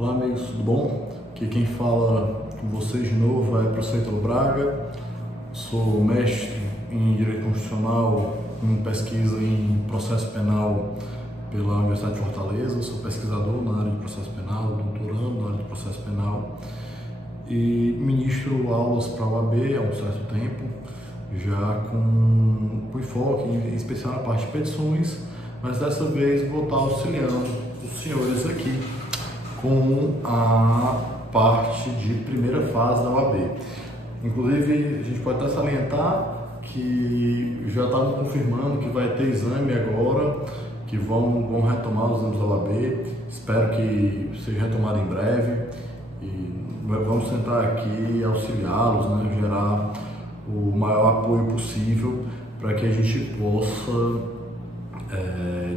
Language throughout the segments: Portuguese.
Olá amigos, tudo bom? Aqui quem fala com vocês de novo é o professor Ítalo Braga. Sou mestre em Direito Constitucional, em pesquisa em processo penal pela Universidade de Fortaleza. Sou pesquisador na área de processo penal, doutorando na área de processo penal e ministro aulas para a OAB há um certo tempo, já com enfoque em especial na parte de petições, mas dessa vez vou estar auxiliando os senhores aqui com a parte de primeira fase da OAB. Inclusive, a gente pode até salientar que já estavam confirmando que vai ter exame agora, que vão retomar os exames da OAB. Espero que seja retomado em breve e vamos tentar aqui auxiliá-los, né, gerar o maior apoio possível para que a gente possa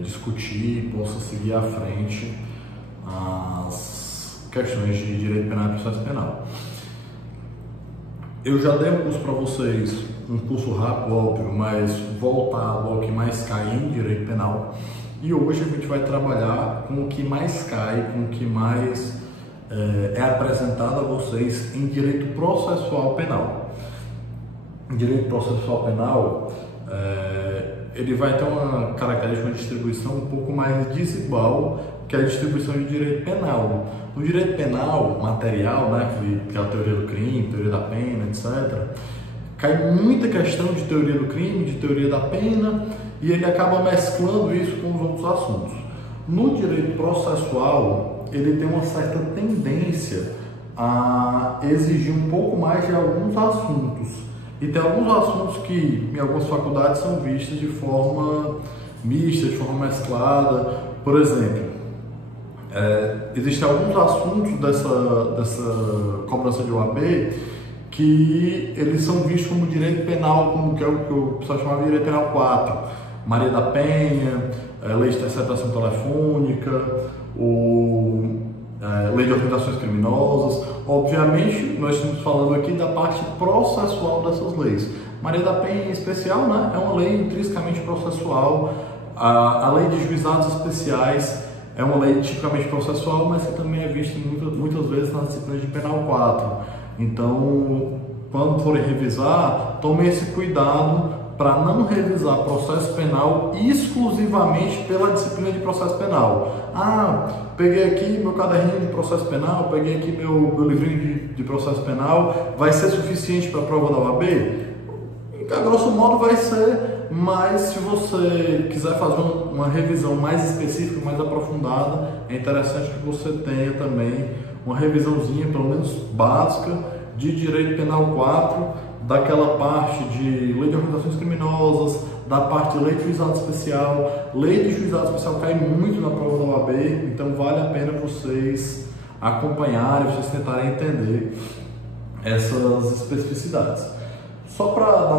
discutir, possa seguir à frente as questões de direito penal e processo penal. Eu já dei um curso para vocês, um curso rápido, óbvio, mas voltado ao que mais cai em direito penal. E hoje a gente vai trabalhar com o que mais cai, com o que mais é apresentado a vocês em direito processual penal. Em direito processual penal, ele vai ter uma característica de distribuição um pouco mais desigual que a distribuição de direito penal. No direito penal material, né, que é a teoria do crime, teoria da pena, etc., cai muita questão de teoria do crime, de teoria da pena, e ele acaba mesclando isso com os outros assuntos. No direito processual, ele tem uma certa tendência a exigir um pouco mais de alguns assuntos. E tem alguns assuntos que, em algumas faculdades, são vistos de forma mista, de forma mesclada. Por exemplo, existem alguns assuntos dessa cobrança de OAB que eles são vistos como direito penal, como que é o que o pessoal chamava de direito penal 4. Maria da Penha, lei de interceptação telefônica, lei de organizações criminosas. Obviamente, nós estamos falando aqui da parte processual dessas leis. Maria da Penha, em especial, né, é uma lei intrinsecamente processual. A lei de juizados especiais é uma lei tipicamente processual, mas que também é vista muitas vezes nas disciplinas de penal 4. Então, quando forem revisar, tomem esse cuidado para não revisar processo penal exclusivamente pela disciplina de processo penal. Peguei aqui meu caderninho de processo penal, peguei aqui meu livrinho de processo penal, vai ser suficiente para a prova da OAB? A grosso modo vai ser, mas se você quiser fazer uma revisão mais específica, mais aprofundada, é interessante que você tenha também uma revisãozinha, pelo menos básica, de direito penal 4, daquela parte de lei de organizações criminosas, da parte de lei de juizado especial. Lei de juizado especial cai muito na prova da OAB, então vale a pena vocês acompanharem, vocês tentarem entender essas especificidades. Só para dar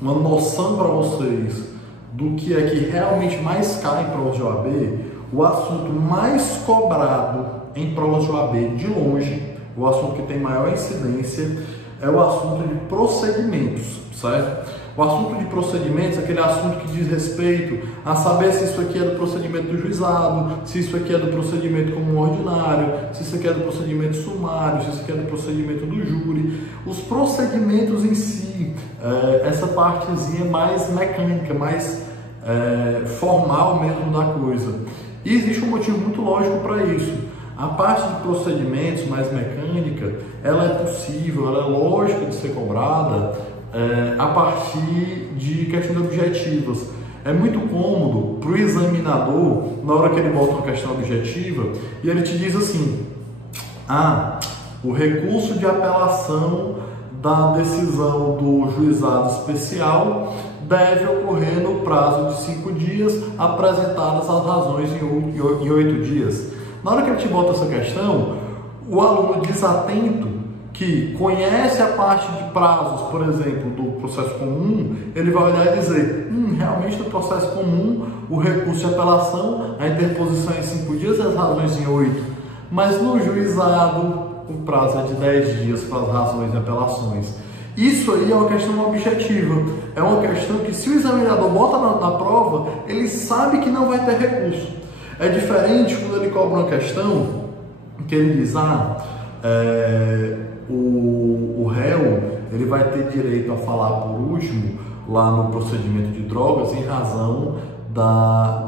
uma noção para vocês do que é que realmente mais cai em provas de OAB, o assunto mais cobrado em provas de OAB de longe, o assunto que tem maior incidência, é o assunto de procedimentos, certo? O assunto de procedimentos é aquele assunto que diz respeito a saber se isso aqui é do procedimento do juizado, se isso aqui é do procedimento comum ordinário, se isso aqui é do procedimento sumário, se isso aqui é do procedimento do júri. Os procedimentos em si, essa partezinha mais mecânica, mais formal mesmo da coisa. E existe um motivo muito lógico para isso. A parte de procedimentos mais mecânica, ela é possível, ela é lógica de ser cobrada a partir de questões objetivas. É muito cômodo para o examinador, na hora que ele bota uma questão objetiva, e ele te diz assim: o recurso de apelação da decisão do juizado especial deve ocorrer no prazo de 5 dias, apresentadas as razões em 8 dias. Na hora que ele te bota essa questão, o aluno desatento, que conhece a parte de prazos, por exemplo, do processo comum, ele vai olhar e dizer: realmente no processo comum, o recurso de apelação, a interposição é em 5 dias e as razões em 8. Mas no juizado, o prazo é de 10 dias para as razões e apelações. Isso aí é uma questão objetiva. É uma questão que, se o examinador bota na prova, ele sabe que não vai ter recurso. É diferente quando ele cobra uma questão que ele diz, o réu ele vai ter direito a falar por último lá no procedimento de drogas em razão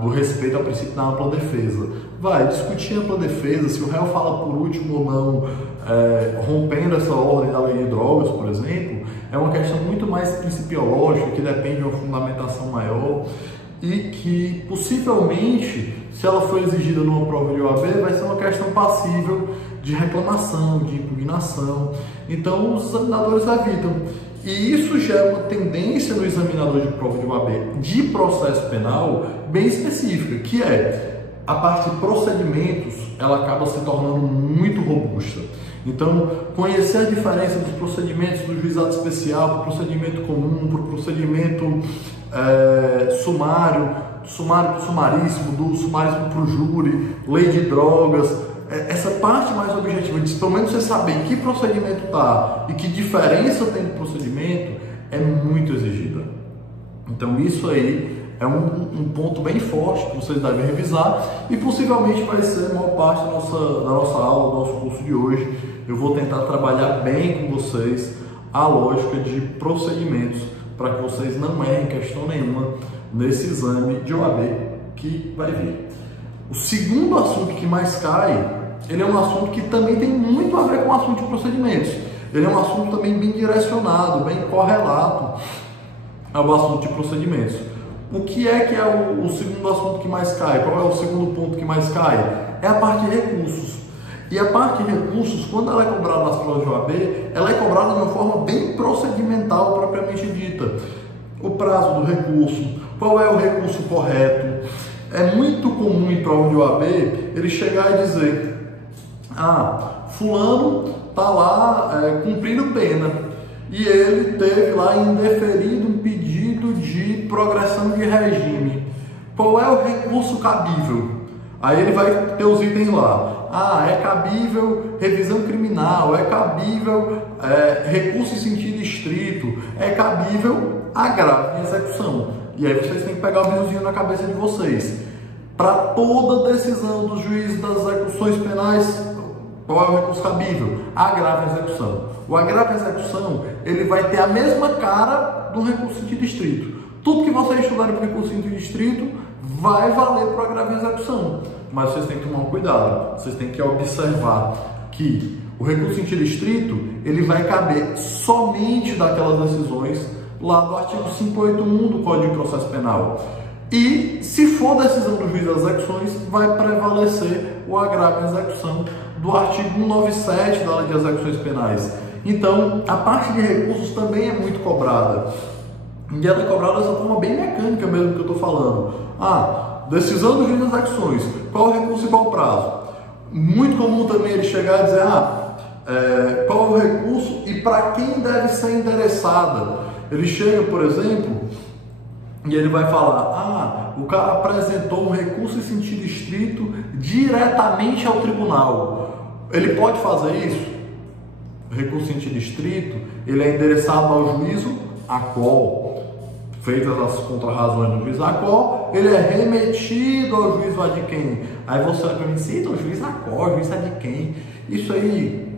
do respeito ao princípio da ampla defesa. Vai discutir a ampla defesa, se o réu fala por último ou não, rompendo essa ordem da lei de drogas, por exemplo, é uma questão muito mais principiológica, que depende de uma fundamentação maior e que possivelmente, se ela for exigida numa prova de OAB, vai ser uma questão passível de reclamação, de impugnação. Então os examinadores evitam. E isso gera uma tendência no examinador de prova de OAB de processo penal bem específica, que é a parte de procedimentos, ela acaba se tornando muito robusta. Então, conhecer a diferença dos procedimentos do juizado especial para o procedimento comum, para o procedimento sumário, do sumário para o sumaríssimo, do sumaríssimo para o júri, lei de drogas, essa parte mais objetiva, de pelo menos você saber em que procedimento está e que diferença tem do procedimento, é muito exigida. Então isso aí é um ponto bem forte que vocês devem revisar e possivelmente vai ser a maior parte da nossa aula, do nosso curso de hoje. Eu vou tentar trabalhar bem com vocês a lógica de procedimentos para que vocês não errem questão nenhuma nesse exame de OAB que vai vir. O segundo assunto que mais cai, ele é um assunto que também tem muito a ver com o assunto de procedimentos. Ele é um assunto também bem direcionado, bem correlato ao assunto de procedimentos. O que é o segundo assunto que mais cai? Qual é o segundo ponto que mais cai? É a parte de recursos. E a parte de recursos, quando ela é cobrada nas provas de OAB, ela é cobrada de uma forma bem procedimental propriamente dita. O prazo do recurso, qual é o recurso correto. É muito comum em prova de OAB ele chegar e dizer: fulano está lá cumprindo pena e ele teve lá indeferido um pedido de progressão de regime. Qual é o recurso cabível? Aí ele vai ter os itens lá. É cabível revisão criminal, é cabível recurso em sentido estrito, é cabível agravo em execução. E aí vocês têm que pegar o bizuzinho na cabeça de vocês. Para toda decisão dos juízes das execuções penais, qual é o recurso cabível? Agravo em execução. O agravo em execução, ele vai ter a mesma cara do recurso em sentido estrito. Tudo que vocês estudarem para o recurso em sentido estrito vai valer para o agravo em execução. Mas vocês têm que tomar um cuidado. Vocês têm que observar que o recurso em sentido estrito, ele vai caber somente daquelas decisões lá do artigo 581 do Código de Processo Penal. E, se for decisão do juiz das execuções, vai prevalecer o agravo em execução do artigo 197 da Lei de Execuções Penais. Então, a parte de recursos também é muito cobrada. E ela é cobrada dessa forma bem mecânica mesmo que eu estou falando. Decisão do juiz das execuções, qual o recurso e qual o prazo? Muito comum também ele chegar e dizer, qual é o recurso e para quem deve ser interessada. Ele chega, por exemplo, e ele vai falar, o cara apresentou um recurso em sentido estrito diretamente ao tribunal. Ele pode fazer isso? O recurso em sentido estrito, ele é endereçado ao juízo ACOL. Feitas as contrarrazões do juiz ACOL, ele é remetido ao juízo adquém. Aí você vai para mim, o juiz ACOL, juiz adquém. Isso aí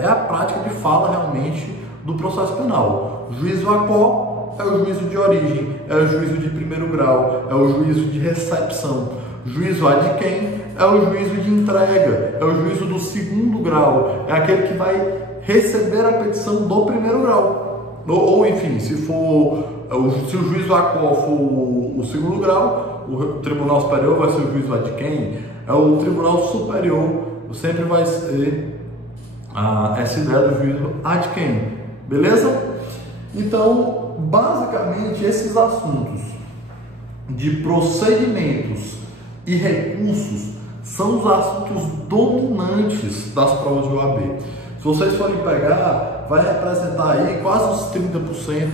é a prática de fala realmente do processo penal. O juízo ACOL é o juízo de origem, é o juízo de primeiro grau, é o juízo de recepção. Juízo adquém é o juízo de entrega, é o juízo do segundo grau, é aquele que vai receber a petição do primeiro grau. Ou enfim, se o juízo ACOL for o segundo grau, o Tribunal Superior vai ser o juízo adquém, o Tribunal Superior sempre vai ser essa ideia do juízo adquém, beleza? Então, basicamente, esses assuntos de procedimentos e recursos são os assuntos dominantes das provas de OAB. Se vocês forem pegar, vai representar aí quase os 30%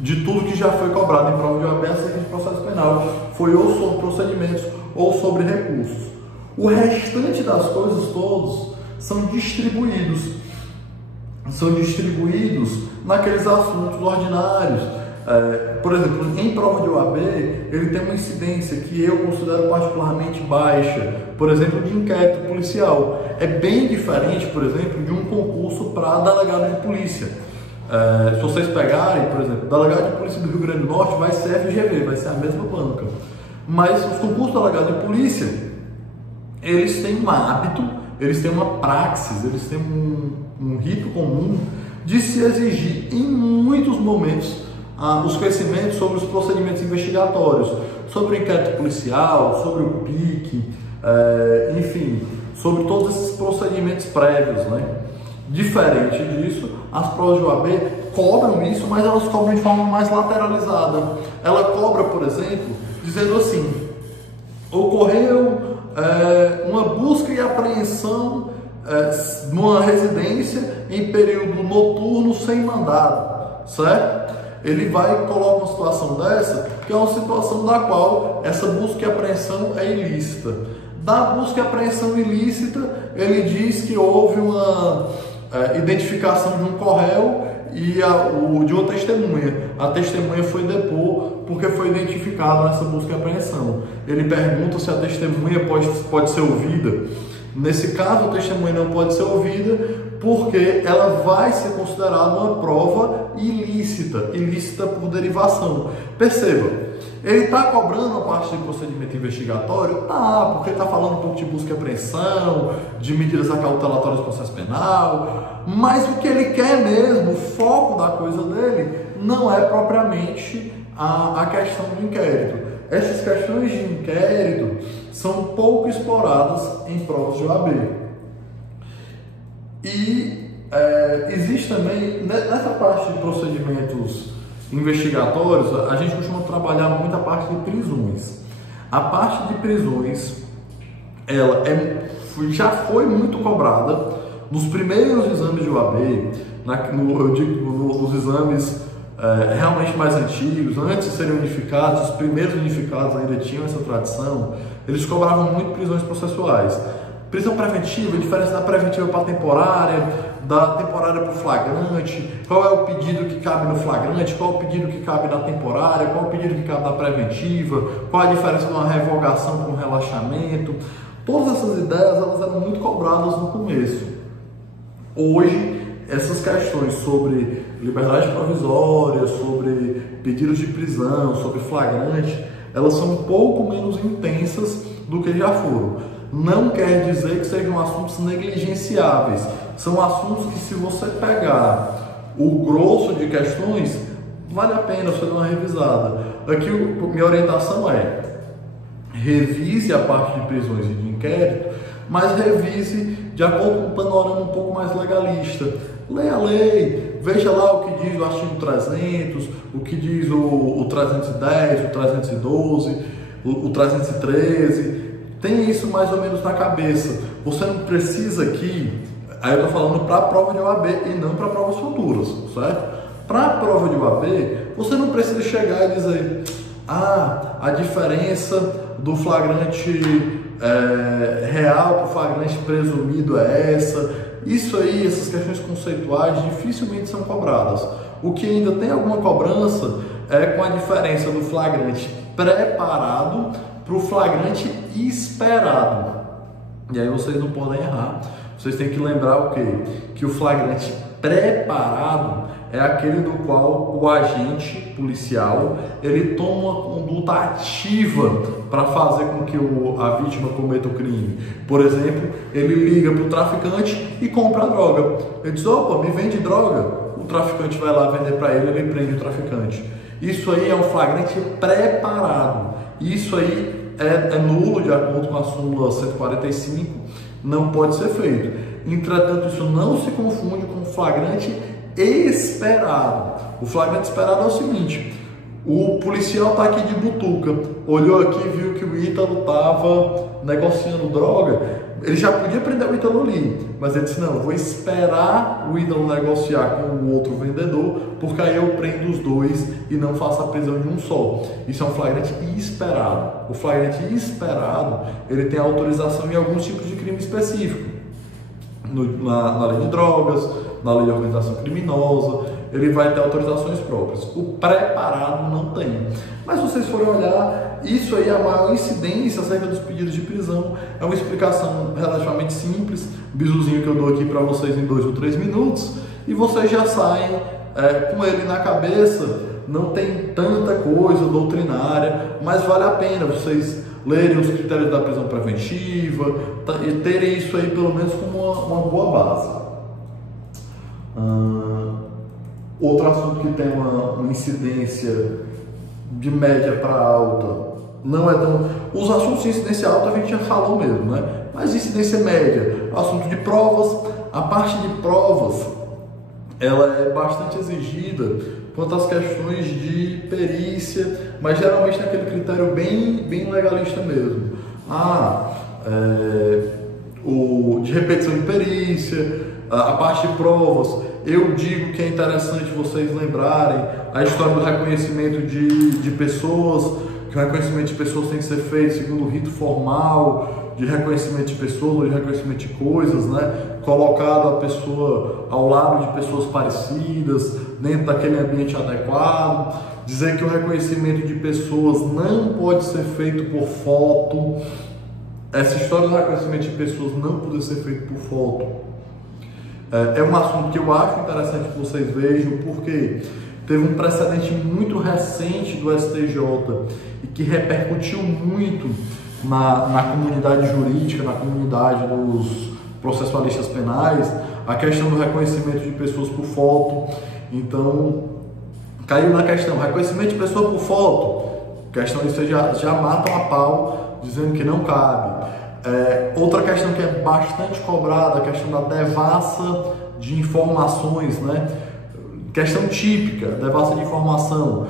de tudo que já foi cobrado em prova de OAB acerca de processo penal. Foi ou sobre procedimentos ou sobre recursos. O restante das coisas todos são distribuídos naqueles assuntos ordinários, por exemplo, em prova de OAB, ele tem uma incidência que eu considero particularmente baixa, por exemplo, de inquérito policial. É bem diferente, por exemplo, de um concurso para delegado de polícia. Se vocês pegarem, por exemplo, delegado de polícia do Rio Grande do Norte vai ser FGV, vai ser a mesma banca. Mas os concursos de delegado de polícia, eles têm um hábito, eles têm uma praxis, eles têm um rito comum de se exigir em muitos momentos os conhecimentos sobre os procedimentos investigatórios, sobre o inquérito policial, sobre o PIC, enfim, sobre todos esses procedimentos prévios, né? Diferente disso, as provas de OAB cobram isso, mas elas cobram de forma mais lateralizada. Ela cobra, por exemplo, dizendo assim: ocorreu uma busca e apreensão numa residência em período noturno sem mandado, certo? Ele vai e coloca uma situação dessa, que é uma situação da qual essa busca e apreensão é ilícita. Da busca e apreensão ilícita, ele diz que houve uma identificação de um corréu e de uma testemunha. A testemunha foi depor porque foi identificado nessa busca e apreensão. Ele pergunta se a testemunha pode ser ouvida. Nesse caso, a testemunha não pode ser ouvida porque ela vai ser considerada uma prova ilícita por derivação. Perceba, ele está cobrando a parte de procedimento investigatório? Tá, porque está falando um pouco de busca e apreensão, de medidas acautelatórias do processo penal, mas o que ele quer mesmo, o foco da coisa dele, não é propriamente a questão do inquérito. Essas questões de inquérito são pouco exploradas em provas de OAB. E existe também, nessa parte de procedimentos investigatórios, a gente costuma trabalhar muito a parte de prisões. A parte de prisões, ela já foi muito cobrada nos primeiros exames de OAB, eu digo nos exames realmente mais antigos, antes de serem unificados, os primeiros unificados ainda tinham essa tradição, eles cobravam muito prisões processuais. Prisão preventiva, a diferença da preventiva para a temporária, da temporária para o flagrante, qual é o pedido que cabe no flagrante, qual é o pedido que cabe na temporária, qual é o pedido que cabe na preventiva, qual a diferença de uma revogação para um relaxamento. Todas essas ideias elas eram muito cobradas no começo. Hoje, essas questões sobre liberdade provisória, sobre pedidos de prisão, sobre flagrante, elas são um pouco menos intensas do que já foram. Não quer dizer que sejam assuntos negligenciáveis. São assuntos que, se você pegar o grosso de questões, vale a pena você dar uma revisada. Aqui, minha orientação é: revise a parte de prisões e de inquérito, mas revise de acordo com um panorama um pouco mais legalista. Leia a lei, veja lá o que diz o artigo 300, o que diz o 310, o 312, o 313. Tem isso mais ou menos na cabeça. Você não precisa aqui, aí eu estou falando para a prova de OAB e não para provas futuras, certo? Para a prova de OAB, você não precisa chegar e dizer: a diferença do flagrante real para o flagrante presumido é essa. Isso aí, essas questões conceituais dificilmente são cobradas. O que ainda tem alguma cobrança é com a diferença do flagrante preparado para o flagrante esperado. E aí vocês não podem errar. Vocês têm que lembrar o quê? Que o flagrante preparado é aquele do qual o agente policial ele toma uma conduta ativa para fazer com que a vítima cometa o crime. Por exemplo, ele liga para o traficante e compra a droga. Ele diz: opa, me vende droga. O traficante vai lá vender para ele, ele prende o traficante. Isso aí é um flagrante preparado. Isso aí é nulo de acordo com a súmula 145, não pode ser feito. Entretanto, isso não se confunde com o flagrante esperado. O flagrante esperado é o seguinte: o policial está aqui de butuca, olhou aqui, viu que o Ítalo estava negociando droga, ele já podia prender o Ítalo ali, mas ele disse: não, eu vou esperar o Ítalo negociar com o outro vendedor, porque aí eu prendo os dois e não faço a prisão de um só. Isso é um flagrante esperado. O flagrante esperado, ele tem autorização em alguns tipos de crime específico, na lei de drogas, na lei de organização criminosa. ele vai ter autorizações próprias. O preparado não tem. Mas se vocês forem olhar, isso aí é a maior incidência acerca dos pedidos de prisão. É uma explicação relativamente simples, bisuzinho que eu dou aqui para vocês em 2 ou 3 minutos, e vocês já saem com ele na cabeça. Não tem tanta coisa doutrinária, mas vale a pena vocês lerem os critérios da prisão preventiva e terem isso aí pelo menos como uma boa base. Outro assunto que tem uma incidência de média para alta, não é tão... Os assuntos de incidência alta a gente já falou mesmo, né? Mas incidência média, assunto de provas, a parte de provas, ela é bastante exigida quanto às questões de perícia, mas geralmente tem aquele critério bem legalista mesmo. De repetição de perícia, a parte de provas. Eu digo que é interessante vocês lembrarem a história do reconhecimento de pessoas, que o reconhecimento de pessoas tem que ser feito segundo o rito formal, de reconhecimento de pessoas ou de reconhecimento de coisas, né? Colocado a pessoa ao lado de pessoas parecidas, dentro daquele ambiente adequado. Dizer que o reconhecimento de pessoas não pode ser feito por foto. Essa história do reconhecimento de pessoas não poder ser feito por foto é um assunto que eu acho interessante que vocês vejam, porque teve um precedente muito recente do STJ e que repercutiu muito na comunidade jurídica, na comunidade dos processualistas penais, a questão do reconhecimento de pessoas por foto. Então, caiu na questão, reconhecimento de pessoa por foto, questão isso já matam a pau, dizendo que não cabe. Outra questão que é bastante cobrada, a questão da devassa de informações, né? Questão típica, devassa de informação.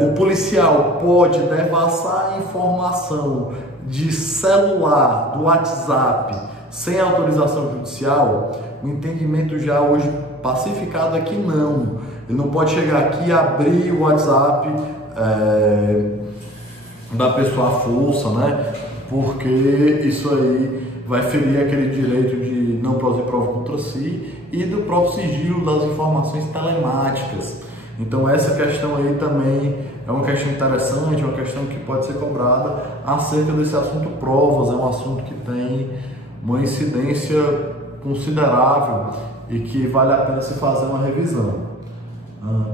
O policial pode devassar informação de celular, do WhatsApp, sem autorização judicial? O entendimento já hoje pacificado é que não. Ele não pode chegar aqui e abrir o WhatsApp da pessoa à força, né? Porque isso aí vai ferir aquele direito de não produzir prova contra si e do próprio sigilo das informações telemáticas. Então essa questão aí também é uma questão interessante, é uma questão que pode ser cobrada acerca desse assunto provas. É um assunto que tem uma incidência considerável e que vale a pena se fazer uma revisão.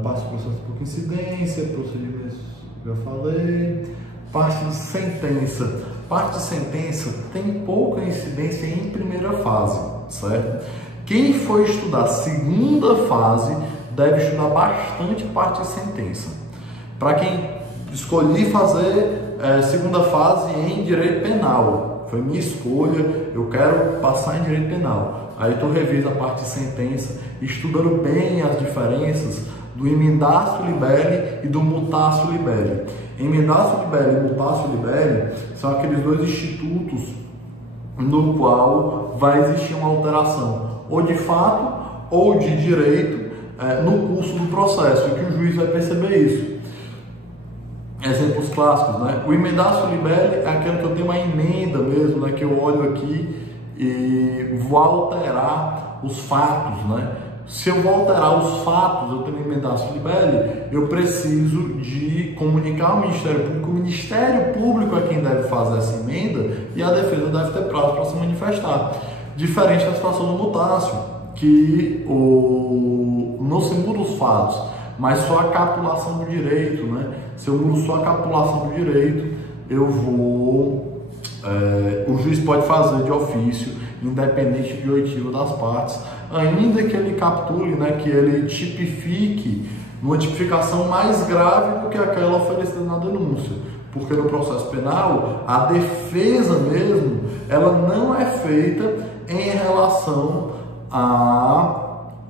Parte de processo por incidência, procedimentos, já falei. Parte de sentença. Parte de sentença tem pouca incidência em primeira fase, certo? Quem for estudar segunda fase deve estudar bastante parte de sentença. Para quem escolhi fazer segunda fase em direito penal, foi minha escolha, eu quero passar em direito penal. Aí tu revisa a parte de sentença, estudando bem as diferenças do emendatio libelli e do mutatio libelli. Emendatio libelli e mutatio libelli são aqueles dois institutos no qual vai existir uma alteração, ou de fato ou de direito, no curso do processo, e que o juiz vai perceber isso. Exemplos clássicos, né? O emendatio libelli é aquele que eu tenho uma emenda mesmo, né? Que eu olho aqui e vou alterar os fatos, né? Se eu vou alterar os fatos, eu tenho um emendatio libelli, eu preciso de comunicar ao Ministério Público. O Ministério Público é quem deve fazer essa emenda e a defesa deve ter prazo para se manifestar. Diferente da situação do mutácio, que não se muda os fatos, mas só a capulação do direito, né? Se eu mudo só a capulação do direito, o juiz pode fazer de ofício, independente de oitiva das partes, ainda que ele capture, né, que ele tipifique numa tipificação mais grave do que aquela oferecida na denúncia. Porque no processo penal, a defesa mesmo, ela não é feita em relação ao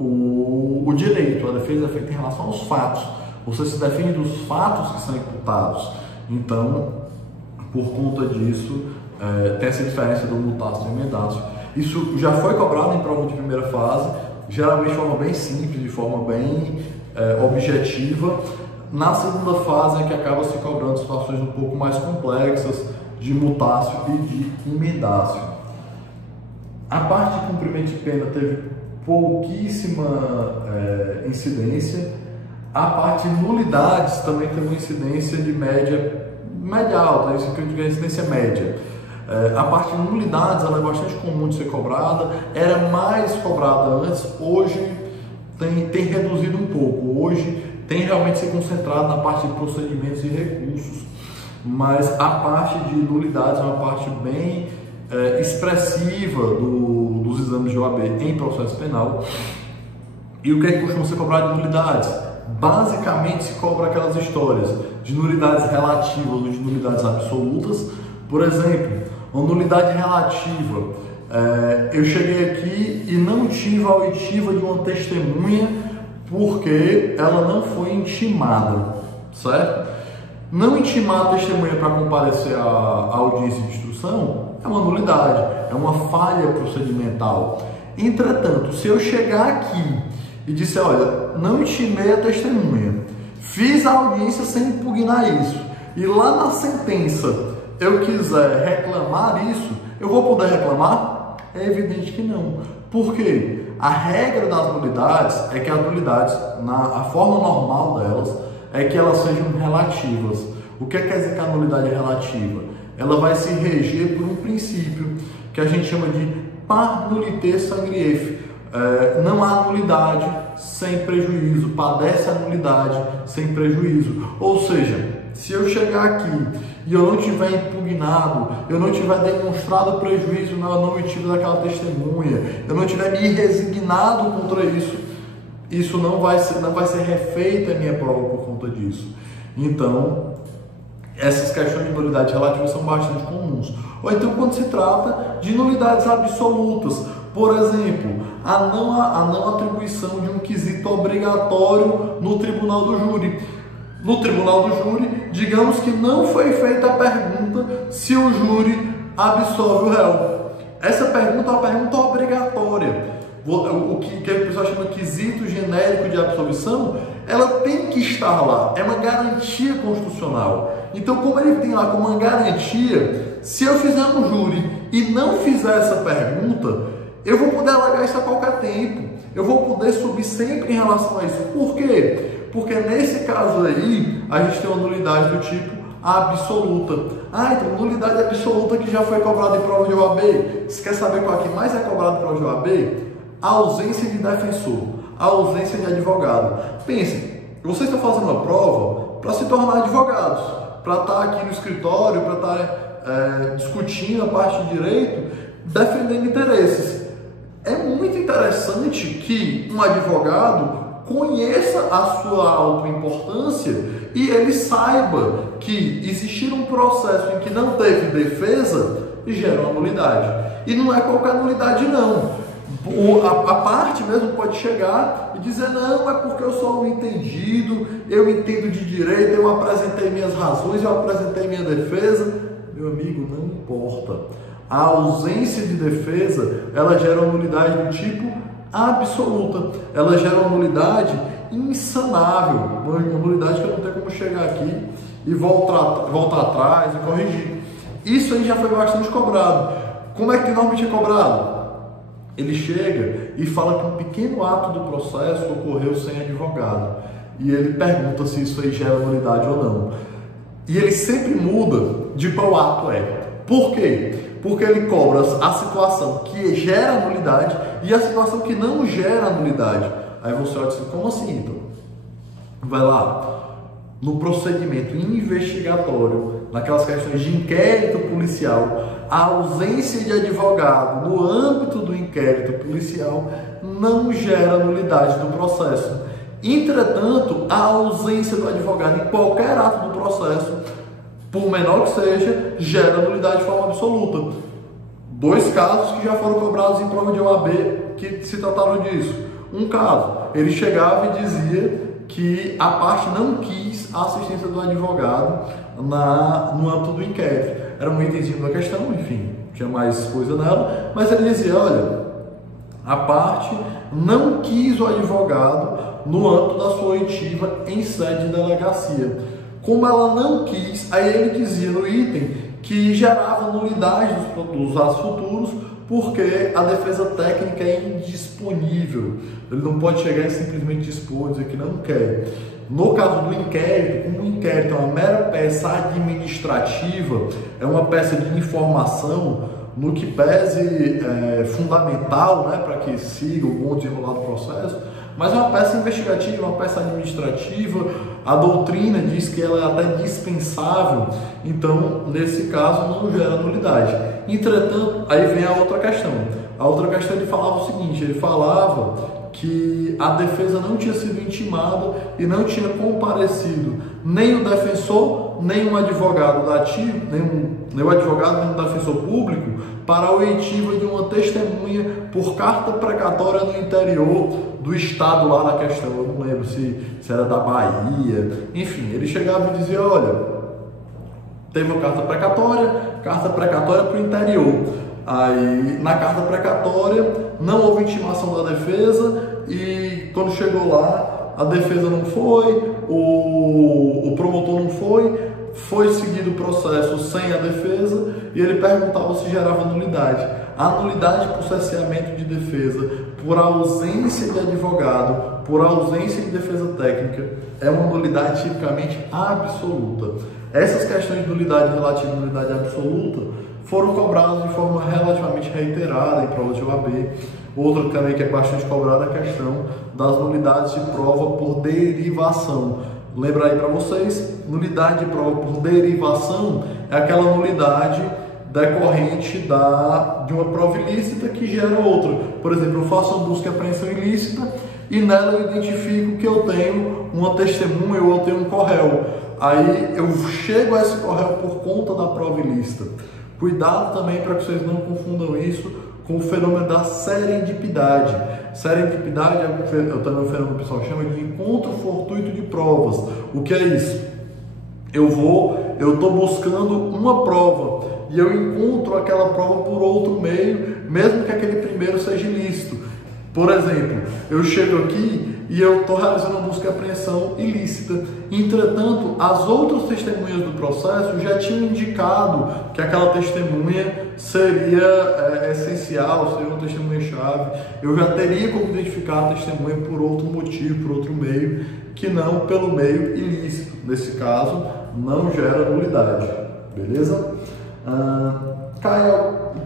direito. A defesa é feita em relação aos fatos. Você se defende dos fatos que são imputados. Então, por conta disso, tem essa diferença do mutácio e do emendatio. Isso já foi cobrado em prova de primeira fase, geralmente de forma bem simples, de forma bem objetiva. Na segunda fase é que acaba se cobrando situações um pouco mais complexas de mutácio e de emendatio. A parte de cumprimento de pena teve pouquíssima incidência. A parte de nulidades também tem uma incidência de média alta, isso que eu digo é incidência média. A parte de nulidades ela é bastante comum de ser cobrada, era mais cobrada antes, hoje tem reduzido um pouco, hoje tem realmente se concentrado na parte de procedimentos e recursos, mas a parte de nulidades é uma parte bem expressiva dos exames de OAB em processo penal. E o que é que costuma ser cobrado de nulidades? Basicamente se cobra aquelas histórias de nulidades relativas ou de nulidades absolutas. Por exemplo, uma nulidade relativa, eu cheguei aqui e não tive a oitiva de uma testemunha porque ela não foi intimada, certo? Não intimar a testemunha para comparecer à audiência de instrução é uma nulidade, é uma falha procedimental. Entretanto, se eu chegar aqui e disser, olha, não intimei a testemunha, fiz a audiência sem impugnar isso, e lá na sentença eu quiser reclamar isso, eu vou poder reclamar? É evidente que não. Por quê? A regra das nulidades é que as nulidades, a forma normal delas, é que elas sejam relativas. O que quer dizer que a nulidade é relativa? Ela vai se reger por um princípio que a gente chama de par nullité sangrief. Não há nulidade sem prejuízo, padece a nulidade sem prejuízo. Ou seja, se eu chegar aqui e eu não tiver impugnado, eu não tiver demonstrado prejuízo na não oitiva daquela testemunha, eu não tiver me resignado contra isso, isso não vai ser refeita a minha prova por conta disso. Então, essas questões de nulidade relativa são bastante comuns. Ou então quando se trata de nulidades absolutas, por exemplo, a não atribuição de um quesito obrigatório no tribunal do júri. No tribunal do júri, digamos que não foi feita a pergunta se o júri absolve o réu. Essa pergunta é uma pergunta obrigatória. O que o pessoal chama de quesito genérico de absolvição, ela tem que estar lá, é uma garantia constitucional. Então, como ele tem lá como uma garantia, se eu fizer um júri e não fizer essa pergunta, eu vou poder alegar isso a qualquer tempo, eu vou poder subir sempre em relação a isso. Por quê? Porque nesse caso aí, a gente tem uma nulidade do tipo absoluta. Então nulidade absoluta que já foi cobrada em prova de OAB. Você quer saber qual que mais é cobrado em prova de OAB? A ausência de defensor, a ausência de advogado. Pensem, vocês estão fazendo uma prova para se tornar advogados, para estar aqui no escritório, para estar discutindo a parte de direito, defendendo interesses. É muito interessante que um advogado conheça a sua autoimportância e ele saiba que existir um processo em que não teve defesa gera uma nulidade. E não é qualquer nulidade não. A parte mesmo pode chegar e dizer, não, é porque eu sou um entendido, eu entendo de direito, eu apresentei minhas razões, eu apresentei minha defesa. Meu amigo, não importa. A ausência de defesa, ela gera uma nulidade do tipo absoluta. Ela gera uma nulidade insanável, uma nulidade que eu não tenho como chegar aqui e voltar atrás e corrigir. Isso aí já foi bastante cobrado. Como é que normalmente é cobrado? Ele chega e fala que um pequeno ato do processo ocorreu sem advogado. E ele pergunta se isso aí gera nulidade ou não. E ele sempre muda de qual ato é. Por quê? Porque ele cobra a situação que gera nulidade e a situação que não gera nulidade. Aí você olha assim, como assim, então? Vai lá. No procedimento investigatório, naquelas questões de inquérito policial, a ausência de advogado no âmbito do inquérito policial não gera nulidade do processo. Entretanto, a ausência do advogado em qualquer ato do processo, por menor que seja, gera nulidade de forma absoluta. Dois casos que já foram cobrados em prova de OAB que se trataram disso. Um caso, ele chegava e dizia que a parte não quis a assistência do advogado no âmbito do inquérito. Era um itemzinho da questão, enfim, tinha mais coisa nela, mas ele dizia, olha, a parte não quis o advogado no âmbito da sua oitiva em sede de delegacia. Como ela não quis, aí ele dizia no item que gerava nulidade dos atos futuros, porque a defesa técnica é indisponível. Ele não pode chegar e simplesmente dispor, dizer que não quer. No caso do inquérito, como o inquérito é uma mera peça administrativa, é uma peça de informação, no que pese fundamental, né, para que siga o bom desenrolar do processo, mas é uma peça investigativa, uma peça administrativa. A doutrina diz que ela é até dispensável, então nesse caso não gera nulidade. Entretanto, aí vem a outra questão. A outra questão, ele falava o seguinte, ele falava que a defesa não tinha sido intimada e não tinha comparecido nem o defensor, nem um advogado dativo, nem o advogado, nem o defensor público para a oitiva de uma testemunha por carta precatória no interior do estado lá na questão. Eu não lembro se era da Bahia, enfim, ele chegava e dizia, olha, teve uma carta precatória para o interior. Aí, na carta precatória, não houve intimação da defesa e quando chegou lá, a defesa não foi, o promotor não foi seguido o processo sem a defesa e ele perguntava se gerava nulidade. A nulidade por cerceamento de defesa, por ausência de advogado, por ausência de defesa técnica, é uma nulidade tipicamente absoluta. Essas questões de nulidade relativa e nulidade absoluta foram cobradas de forma relativamente reiterada em provas de OAB. Outra também que é bastante cobrada é a questão das nulidades de prova por derivação. Lembra aí para vocês, nulidade de prova por derivação é aquela nulidade decorrente de uma prova ilícita que gera outra. Por exemplo, eu faço uma busca e apreensão ilícita e nela eu identifico que eu tenho uma testemunha ou eu tenho um corréu. Aí eu chego a esse corréu por conta da prova ilícita. Cuidado também para que vocês não confundam isso com o fenômeno da serendipidade. Serendipidade é também um fenômeno que o pessoal chama de encontro fortuito de provas. O que é isso? Eu estou buscando uma prova e eu encontro aquela prova por outro meio, mesmo que aquele primeiro seja ilícito. Por exemplo, eu chego aqui e eu estou realizando uma busca e apreensão ilícita. Entretanto, as outras testemunhas do processo já tinham indicado que aquela testemunha seria essencial, seria uma testemunha-chave. Eu já teria como identificar a testemunha por outro motivo, por outro meio, que não pelo meio ilícito. Nesse caso, não gera nulidade. Beleza?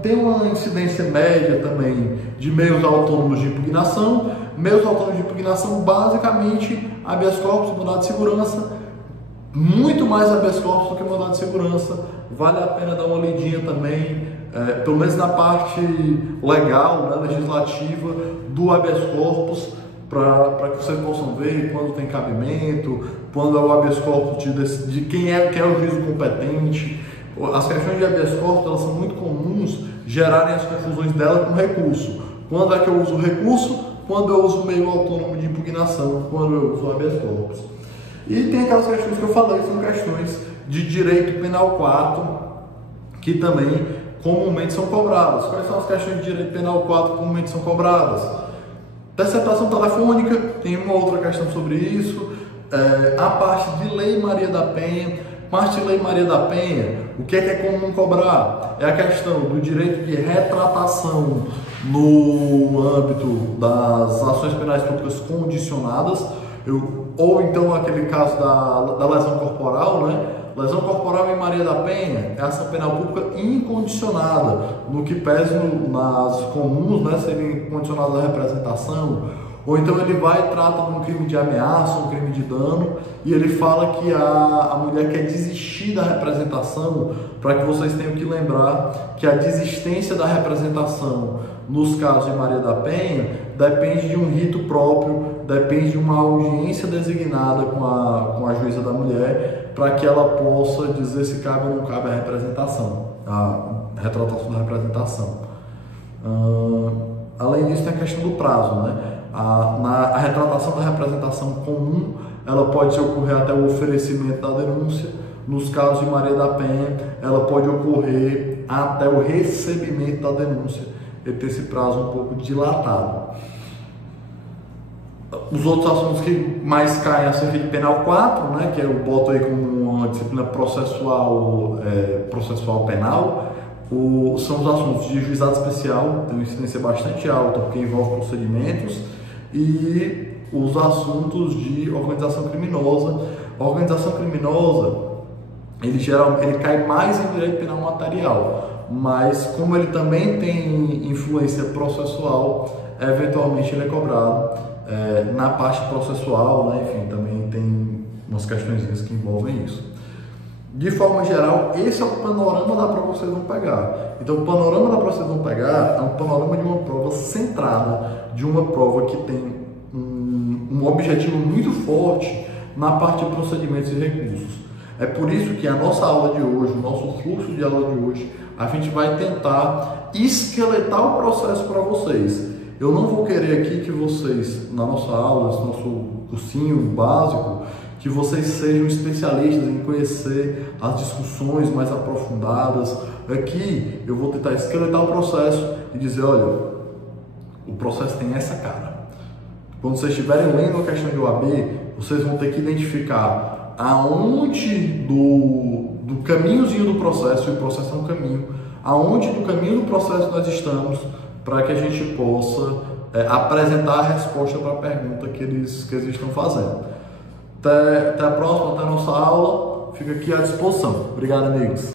Tem uma incidência média também de meios autônomos de impugnação. Meios autônomos de impugnação, basicamente, habeas corpus, mandado de segurança, muito mais habeas corpus do que mandado de segurança. Vale a pena dar uma lidinha também, pelo menos na parte legal, né, legislativa, do habeas corpus, para que vocês possam ver quando tem cabimento, quando é o habeas corpus de quem é o juízo competente. As questões de habeas corpus, elas são muito comuns gerarem as confusões dela com recurso. Quando é que eu uso o recurso? Quando eu uso o meio autônomo de impugnação, quando eu uso o habeas corpus. E tem aquelas questões que eu falei, são questões de direito penal 4, que também comumente são cobradas. Quais são as questões de direito penal 4 que comumente são cobradas? Interceptação telefônica, tem uma outra questão sobre isso. A parte de Lei Maria da Penha. Parte de Lei Maria da Penha, o que é comum cobrar? É a questão do direito de retratação no âmbito das ações penais públicas condicionadas, ou então aquele caso da lesão corporal, né? Lesão corporal em Maria da Penha é ação penal pública incondicionada, no que pese nas comuns, né, serem condicionadas à representação. Ou então ele vai e trata de um crime de ameaça, um crime de dano, e ele fala que a mulher quer desistir da representação, para que vocês tenham que lembrar que a desistência da representação nos casos de Maria da Penha depende de um rito próprio, depende de uma audiência designada com a juíza da mulher, para que ela possa dizer se cabe ou não cabe a representação, a retratação da representação. Além disso, tem a questão do prazo, né? A retratação da representação comum, ela pode ocorrer até o oferecimento da denúncia. Nos casos de Maria da Penha, ela pode ocorrer até o recebimento da denúncia. Ele tem esse prazo um pouco dilatado. Os outros assuntos que mais caem acerca de penal 4, né, que eu boto aí como uma disciplina processual, processual penal, são os assuntos de juizado especial, tem uma incidência bastante alta porque envolve procedimentos, e os assuntos de organização criminosa. A organização criminosa, ele cai mais em direito penal material, mas como ele também tem influência processual, eventualmente ele é cobrado na parte processual, né? Enfim, também tem umas questões que envolvem isso. De forma geral, esse é o panorama da prova que vocês vão pegar. Então, o panorama da prova que vocês vão pegar é um panorama de uma prova centrada, de uma prova que tem um objetivo muito forte na parte de procedimentos e recursos. É por isso que a nossa aula de hoje, o nosso fluxo de aula de hoje, a gente vai tentar esqueletar o processo para vocês. Eu não vou querer aqui que vocês, na nossa aula, esse nosso cursinho básico, que vocês sejam especialistas em conhecer as discussões mais aprofundadas. Aqui eu vou tentar esqueletar o processo e dizer, olha, o processo tem essa cara. Quando vocês estiverem lendo a questão de OAB, vocês vão ter que identificar aonde do caminhozinho do processo, e o processo é um caminho, aonde do caminho do processo nós estamos, para que a gente possa apresentar a resposta para a pergunta que eles estão fazendo. Até a próxima, até a nossa aula. Fica aqui à disposição. Obrigado, amigos.